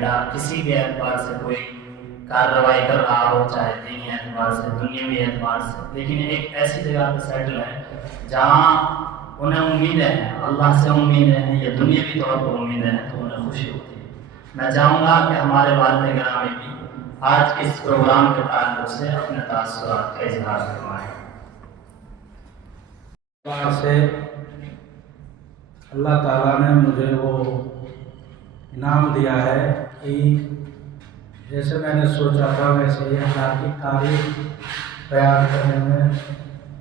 بیٹا کسی بھی اعتبار سے کوئی کارروائی کر رہا ہو، چاہے دینی اعتبار سے، دنیاوی اعتبار سے، لیکن ایک ایسی جگہ پہ سیٹل ہے جہاں انہیں امیدیں ہیں، اللہ سے امیدیں ہیں یا دنیاوی طور پر امیدیں ہیں، تو انہیں خوشی ہوتی ہے۔ میں چاہوں گا کہ ہمارے والد گرامی بھی آج کے اس پروگرام کے تعلق سے اپنے تاثرات کا اظہار فرمائیں۔ سے اللہ تعالیٰ نے مجھے وہ انعام دیا ہے کہ جیسے میں نے سوچا تھا ویسے یہ اللہ کی تعریف بیان کرنے میں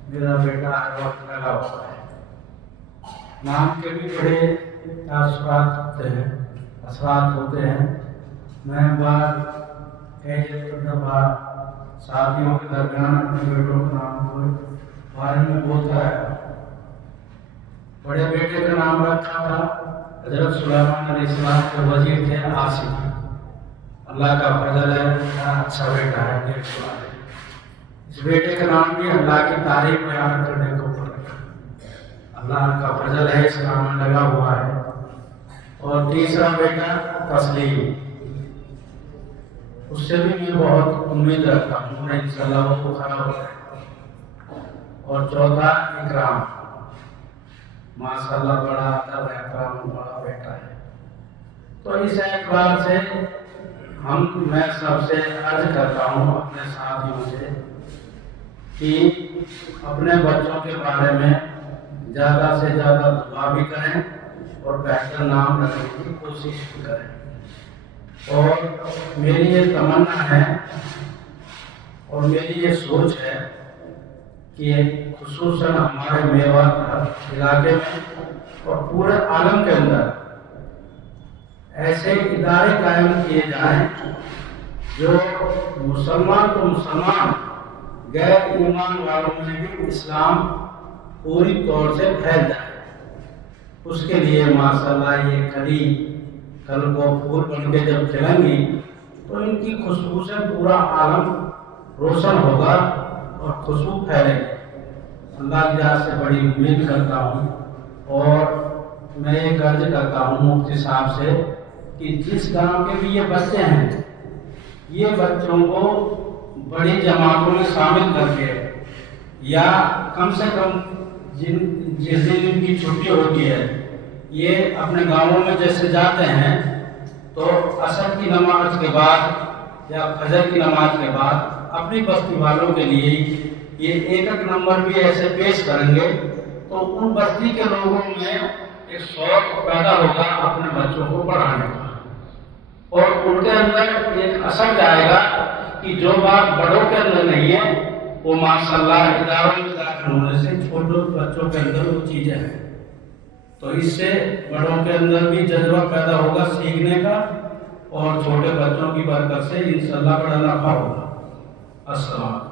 میرا بیٹا ہر وقت لگا ہوا ہے۔ نام کے بھی بڑے اثرات ہوتے ہیں۔ میں بعد کیفیت کرنے بعد ساتھیوں کے درمیان اپنے بیٹوں کے نام کے بارے میں بولتا ہے۔ بڑے بیٹے کا نام رکھا تھا حضرت سلیمان علیہ السلام کے وزیر تھے عاصم۔ اللہ کا فضل ہے، اچھا بیٹا ہے، نیک سوال ہے۔ اس بیٹے کا نام بھی اللہ کی تعریف بیان کرنے کو رکھا۔ اللہ کا فضل ہے، اس کام میں لگا ہوا ہے۔ اور تیسرا بیٹا تسلیم، اس سے بھی میں بہت امید رکھتا ہوں، انشاءاللہ وہ کھڑا ہو جائے گا۔ اور چوتھا اکرام، ماشاءاللہ بڑا ادب احترام بڑا بیٹا ہے۔ تو اس اعتبار سے میں سب سے عرض کرتا ہوں اپنے ساتھیوں سے کہ اپنے بچوں کے بارے میں زیادہ سے زیادہ دعا بھی کریں اور بہتر نام رکھنے کی کوشش بھی کریں۔ اور میری یہ تمنا ہے اور میری یہ سوچ ہے کہ خصوصاً ہمارے میوات علاقے میں اور پورے عالم کے اندر ایسے ادارے قائم کیے جائیں جو مسلمان تو مسلمان، غیر ایمان والوں میں بھی اسلام پوری طور سے پھیل جائے۔ اس کے لیے ماشاءاللہ یہ کلی کل کو پھول بن کے جب کھلیں گی تو ان کی خوشبو سے پورا عالم روشن ہوگا اور خوشبو پھیلے گی۔ اللہ کی راہ سے بڑی امید کرتا ہوں اور میں یہ عرض کرتا ہوں مفتی صاحب سے کہ جس گاؤں کے بھی یہ بچے ہیں، یہ بچوں کو بڑی جماعتوں میں شامل کر کے یا کم سے کم جس دن ان کی چھٹی ہوتی ہے، یہ اپنے گاؤں میں جیسے جاتے ہیں تو عصر کی نماز کے بعد یا فجر کی نماز کے بعد اپنی بستی والوں کے لیے یہ ایک نمبر بھی ایسے پیش کریں گے تو ان بستی کے لوگوں میں ایک شوق پیدا ہوگا اپنے بچوں کو پڑھانے کا، اور ان کے اندر ایک اثر جائے گا کہ جو بات بڑوں کے اندر نہیں ہے وہ ماشاءاللہ اداروں میں داخل ہونے سے چھوٹے بچوں کے اندر وہ چیزیں ہیں۔ تو اس سے بڑوں کے اندر بھی جذبہ پیدا ہوگا سیکھنے کا، اور چھوٹے بچوں کی برکت سے انشاءاللہ بڑا نفع ہوگا۔ السلام علیکم۔